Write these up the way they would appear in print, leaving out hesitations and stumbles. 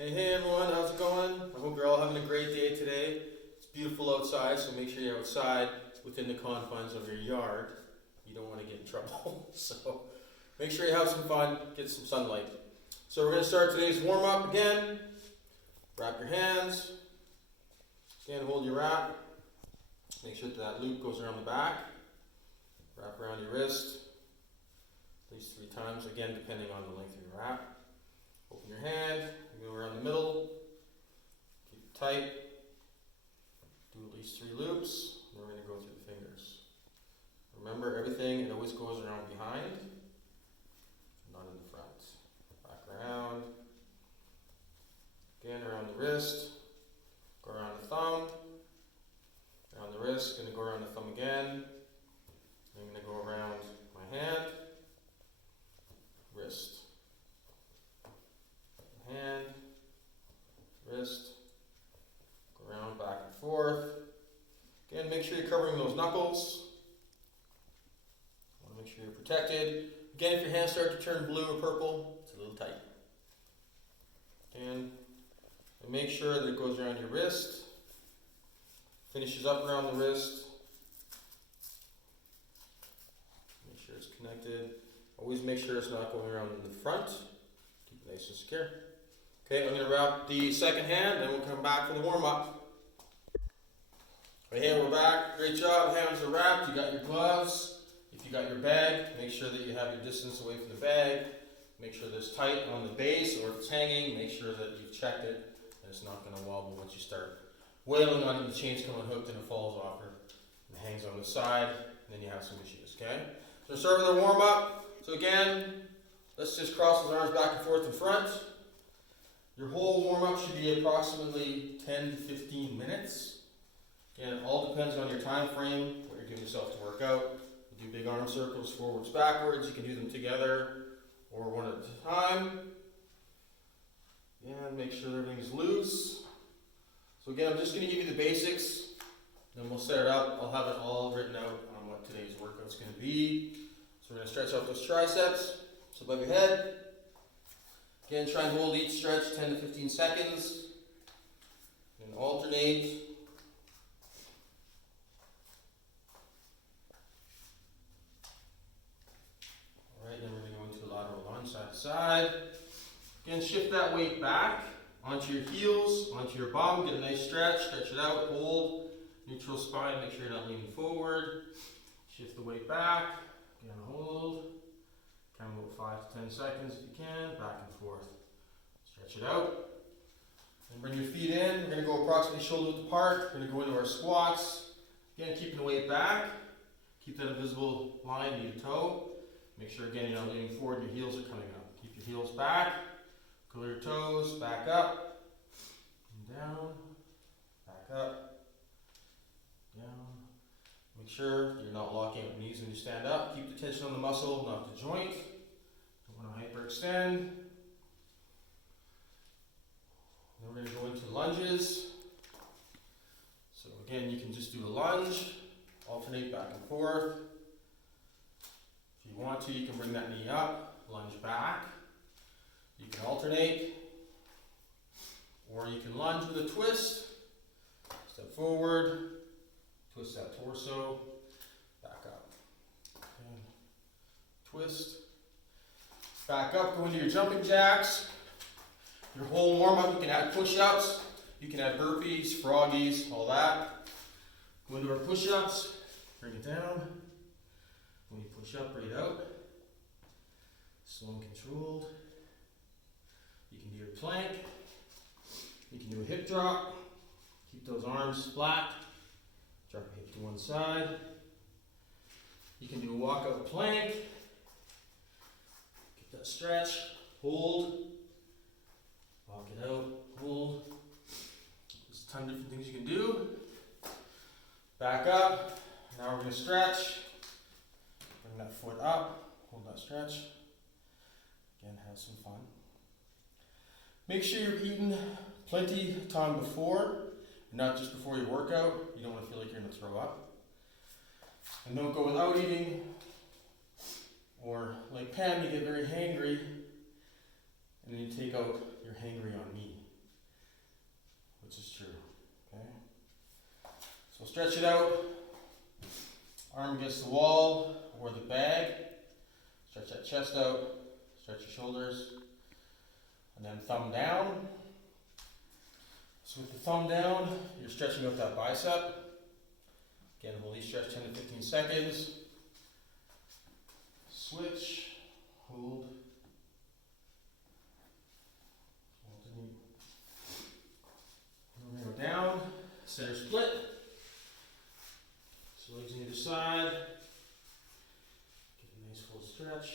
Hey everyone, how's it going? I hope you're all having a great day today. It's beautiful outside, so make sure you're outside within the confines of your yard. You don't want to get in trouble. So make sure you have some fun, get some sunlight. So we're going to start today's warm up again. Wrap your hands. Again, hold your wrap. Make sure that loop goes around the back. Wrap around your wrist. At least 3 times, again, depending on the length of your wrap. Open your hand, go around the middle, keep it tight, do at least 3 loops, and we're going to go through the fingers. Remember, everything, it always goes around behind, not in the front. Back around, again around the wrist, go around the thumb, around the wrist, going to go around the thumb again, I'm going to go around my hand, wrist. Hand, wrist, go around, back and forth. Again, make sure you're covering those knuckles. Want to make sure you're protected. Again, if your hands start to turn blue or purple, it's a little tight. And make sure that it goes around your wrist, finishes up around the wrist. Make sure it's connected. Always make sure it's not going around in the front. Keep it nice and secure. Okay, I'm going to wrap the second hand, then we'll come back for the warm-up. Right here, we're back. Great job. Hands are wrapped. You got your gloves. If you got your bag, make sure that you have your distance away from the bag. Make sure that it's tight on the base, or if it's hanging, make sure that you've checked it and it's not going to wobble once you start wailing on it. The chain's come unhooked and it falls off her and hangs on the side, and then you have some issues, okay? So start with our warm-up. So again, let's just cross those arms back and forth in front. Your whole warm-up should be approximately 10 to 15 minutes. Again, it all depends on your time frame, what you're giving yourself to work out. You do big arm circles, forwards, backwards. You can do them together or one at a time. And make sure everything's loose. So again, I'm just going to give you the basics. Then we'll set it up. I'll have it all written out on what today's workout's going to be. So we're going to stretch out those triceps. So above your head. Again, try and hold each stretch 10 to 15 seconds. And alternate. Alright, then we're going to go into a lateral lunge side to side. Again, shift that weight back onto your heels, onto your bum. Get a nice stretch. Stretch it out. Hold. Neutral spine. Make sure you're not leaning forward. Shift the weight back. Again, hold. Count about 5 to 10 seconds if you can, back and forth. Stretch it out. And bring your feet in. We're going to go approximately shoulder width apart. We're going to go into our squats. Again, keeping the weight back. Keep that invisible line knee to toe. Make sure, again, you're not leaning forward, your heels are coming up. Keep your heels back. Curl your toes, back up, and down, back up, down. Make sure you're not locking up knees when you stand up. Keep the tension on the muscle, not the joint. Don't want to hyperextend. Then we're going to go into lunges. So again, you can just do a lunge, alternate back and forth. If you want to, you can bring that knee up, lunge back. You can alternate, or you can lunge with a twist. Step forward. Twist that torso, back up. Okay. Twist. Back up, go into your jumping jacks. Your whole warm-up, you can add push-ups, you can add burpees, froggies, all that. Go into our push-ups, bring it down. When you push up, breathe out. Slow and controlled. You can do your plank. You can do a hip drop. Keep those arms flat. Drop your hip to one side. You can do a walkout plank. Get that stretch. Hold. Walk it out. Hold. There's a ton of different things you can do. Back up. Now we're going to stretch. Bring that foot up. Hold that stretch. Again, have some fun. Make sure you're eating plenty of time before. Not just before your workout. You don't want to feel like you're going to throw up. And don't go without eating. Or like Pam, you get very hangry. And then you take out your hangry on me. which is true. Okay? So stretch it out. Arm against the wall or the bag. Stretch that chest out. Stretch your shoulders. And then thumb down. So with the thumb down, you're stretching out that bicep. Again, hold these stretch 10 to 15 seconds. Switch. Hold. We're going to go down. Center split. So legs on either side. Get a nice full stretch.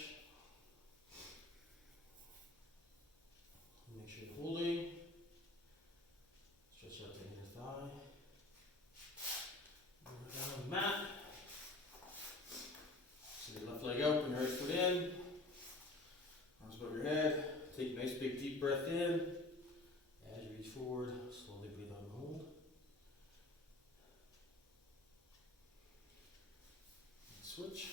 Make sure you're holding. Stretch out the inner thigh. Over down on the mat. So your left leg out, bring your right foot in. Arms above your head. Take a nice big deep breath in. As you reach forward, slowly breathe out and hold. And switch.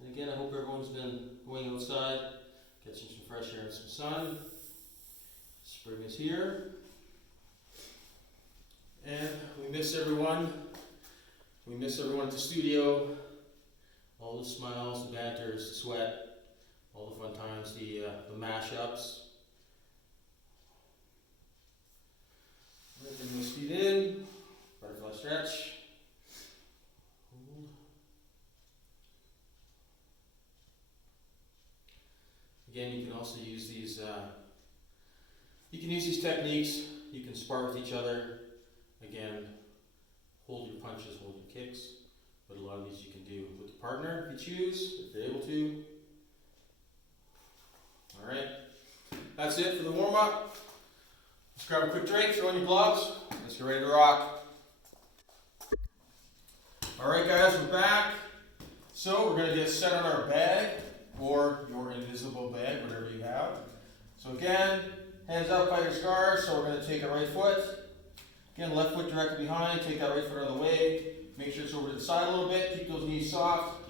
And again, I hope everyone's been going outside, catching some fresh air and some sun. Spring is here. And we miss everyone. We miss everyone at the studio. All the smiles, the banters, the sweat, all the fun times, the mashups. Bring those feet in. Butterfly stretch. Hold. Again, you can also use these. You can use these techniques. You can spar with each other. Again, hold your punches, hold your kicks. But a lot of these you can do with a partner if you choose, if you're able to. All right, that's it for the warm up. Let's grab a quick drink, throw on your gloves. Let's get ready to rock. All right, guys, we're back. So we're going to get set on our bag or your invisible bag, whatever you have. So again, hands up by your scars. So we're going to take our right foot. Again, left foot directly behind. Take that right foot out of the way. Make sure it's over to the side a little bit. Keep those knees soft.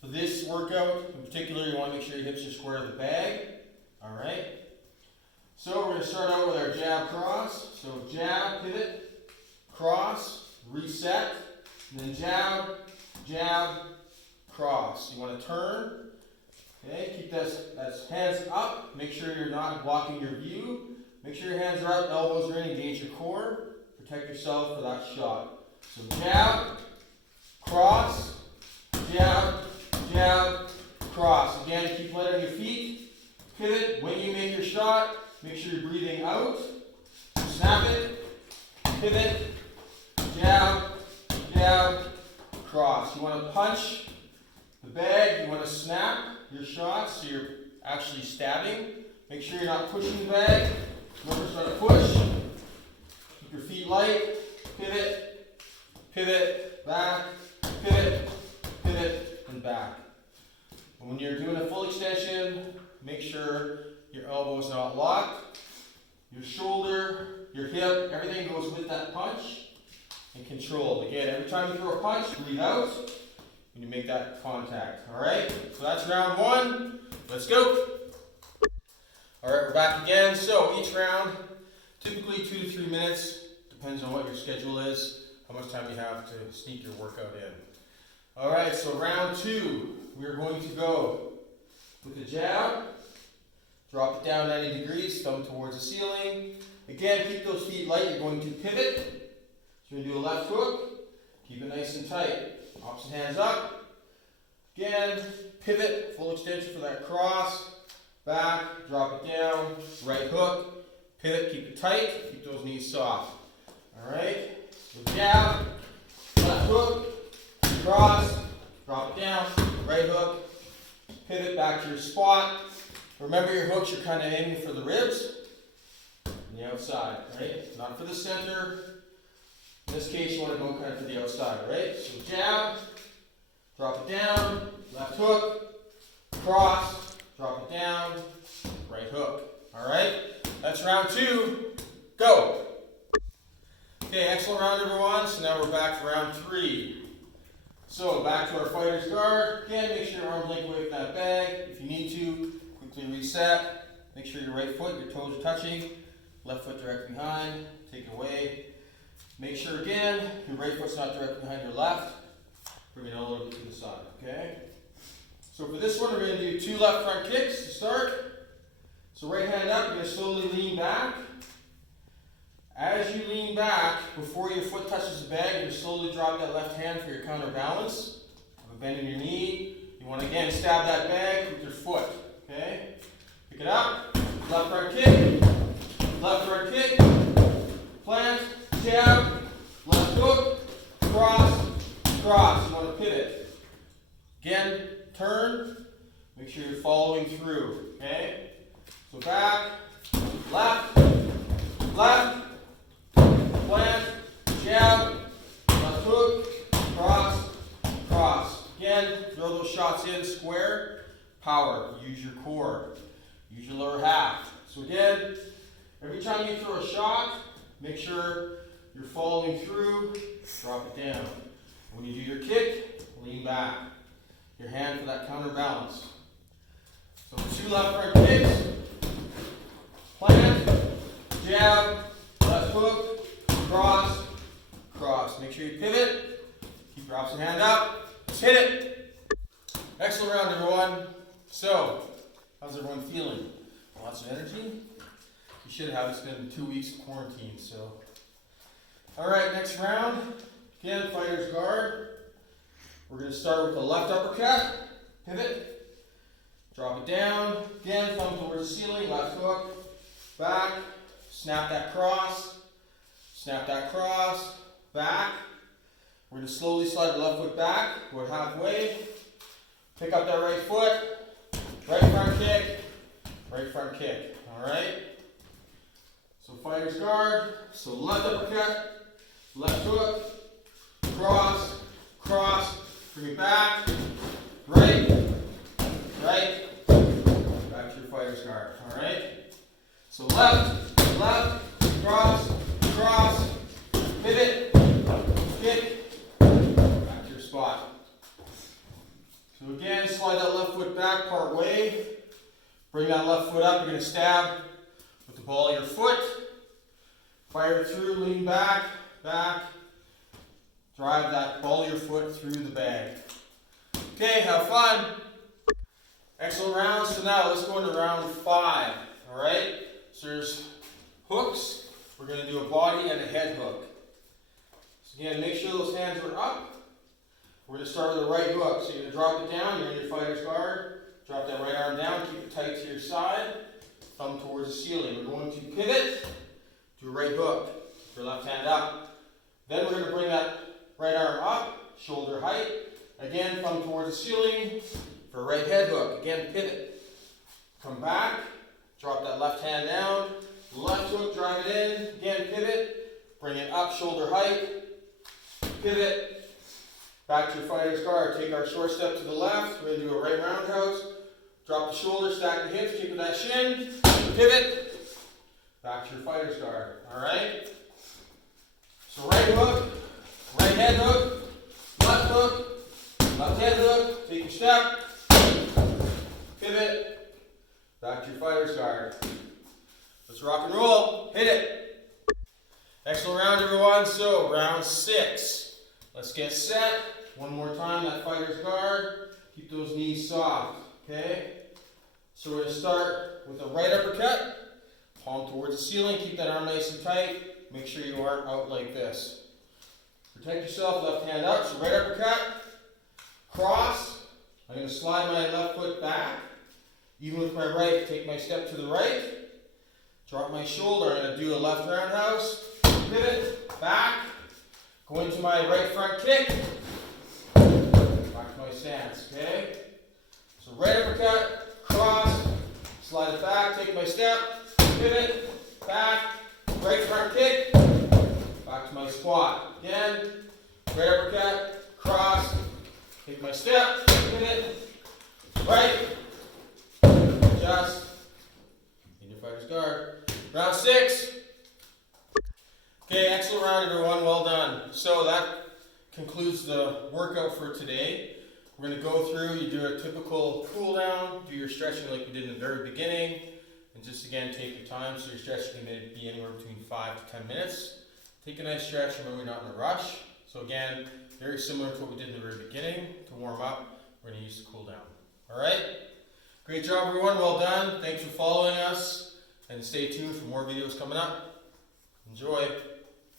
For this workout, in particular, you want to make sure your hips are square to the bag. All right. So we're going to start out with our jab cross. So jab, pivot, cross, reset, and then jab, jab, cross. You want to turn. Okay. Keep that's hands up. Make sure you're not blocking your view. Make sure your hands are up, elbows are in, engage your core. Protect yourself for that shot. So jab, cross, jab, jab, cross. Again, keep light on your feet. Pivot. When you make your shot, make sure you're breathing out. Snap it. Pivot. Jab, jab, cross. You want to punch the bag. You want to snap your shot so you're actually stabbing. Make sure you're not pushing the bag. Remember, try to push. Keep your feet light. Pivot. Pivot, back, pivot, pivot, and back. And when you're doing a full extension, make sure your elbow is not locked. Your shoulder, your hip, everything goes with that punch and controlled. Again, every time you throw a punch, breathe out when you make that contact. All right, so that's round one. Let's go. All right, we're back again. So each round, typically 2 to 3 minutes, depends on what your schedule is. How much time you have to sneak your workout in. All right, so round two, we're going to go with the jab. Drop it down 90 degrees, thumb towards the ceiling. Again, keep those feet light. You're going to pivot. So you're going to do a left hook. Keep it nice and tight. Opposite hands up. Again, pivot, full extension for that cross. Back, drop it down. Right hook. Pivot, keep it tight. Keep those knees soft. All right. So jab, left hook, cross, drop it down, right hook, pivot back to your spot. Remember your hooks, you're kind of aiming for the ribs and the outside, right? Not for the center. In this case, you want to go kind of to the outside, right? So jab, drop it down, left hook, cross, drop it down, right hook. All right? That's round two. Go. Okay, excellent round, everyone. So now we're back to round three. So back to our fighter's guard. Again, make sure your arms length away from that bag. If you need to, quick Quickly reset. Make sure your right foot, your toes are touching. Left foot directly behind. Take it away. Make sure again, your right foot's not directly behind your left. Bring it a little bit to the side, okay? So for this one, we're going to do 2 left front kicks to start. So right hand up, you're going to slowly lean back. As you lean back, before your foot touches the bag, you're going to slowly drop that left hand for your counterbalance. Have a bend in your knee. You want to again stab that bag with your foot, okay? Pick it up, left front kick, plant, jab, left hook, cross, cross. You want to pivot. Again, turn, make sure you're following through, okay? So back, left, plant, jab, left hook, cross, cross. Again, throw those shots in square, power. Use your core, use your lower half. So again, every time you throw a shot, make sure you're following through, drop it down. When you do your kick, lean back. Your hand for that counterbalance. So 2 left front kicks, plant, jab, left hook, cross, cross. Make sure you pivot, keep your opposite hand up, let's hit it. Excellent round, everyone. So, how's everyone feeling? Lots of energy? You should have. It's been 2 weeks of quarantine, so. All right, next round. Again, fighter's guard. We're going to start with the left uppercut, pivot, drop it down, again, thumb towards the ceiling, left hook, back, snap that cross, back. We're going to slowly slide the left foot back, we're halfway, pick up that right foot, right front kick, all right? So fighter's guard, so left uppercut, left hook, cross, cross, bring it back, right, back to your fighter's guard, all right? So left, cross, cross, pivot, kick, back to your spot. So again, slide that left foot back part way, bring that left foot up, you're going to stab with the ball of your foot, fire through, lean back, drive that ball of your foot through the bag. Okay, have fun. Excellent round. So now let's go into round 5. All right. So there's hooks. We're going to do a body and a head hook. So again, make sure those hands are up. We're going to start with the right hook. So you're going to drop it down. You're in your fighter's guard. Drop that right arm down. Keep it tight to your side. Thumb towards the ceiling. We're going to pivot to a right hook. Keep your left hand up. Then we're going to bring that right arm up, shoulder height. Again, thumb towards the ceiling for a right head hook. Again, pivot. Come back, drop that left hand down. Left hook, drive it in. Again, pivot. Bring it up, shoulder height. Pivot. Back to your fighter's guard. Take our short step to the left. We're going to do a right roundhouse. Drop the shoulders, stack the hips, keep with that shin. Pivot. Back to your fighter's guard. All right? So right hook. Right head hook, left head hook, take your step, pivot, back to your fighter's guard. Let's rock and roll, hit it. Excellent round, everyone. So round 6. Let's get set. One more time, that fighter's guard. Keep those knees soft, okay? So we're going to start with a right uppercut, palm towards the ceiling, keep that arm nice and tight. Make sure you aren't out like this. Protect yourself, left hand up, so right uppercut, cross. I'm going to slide my left foot back. Even with my right, take my step to the right. Drop my shoulder, I'm going to do a left roundhouse. Pivot, back. Go into my right front kick. Back to my stance, okay? So right uppercut, cross, slide it back, take my step, pivot, back, right front kick. Back to my squat. Again, right uppercut, cross, take my step, pivot, right, adjust, in your fighter's guard. Round 6. Okay, excellent round, everyone. Well done. So that concludes the workout for today. we're going to go through, you do a typical cool down, do your stretching like we did in the very beginning, and just again take your time. So your stretching can be anywhere between 5 to 10 minutes. Take a nice stretch, remember we're not in a rush. So again, very similar to what we did in the very beginning. To warm up, we're going to use the cool down. Alright? Great job everyone, well done. Thanks for following us, and stay tuned for more videos coming up. Enjoy.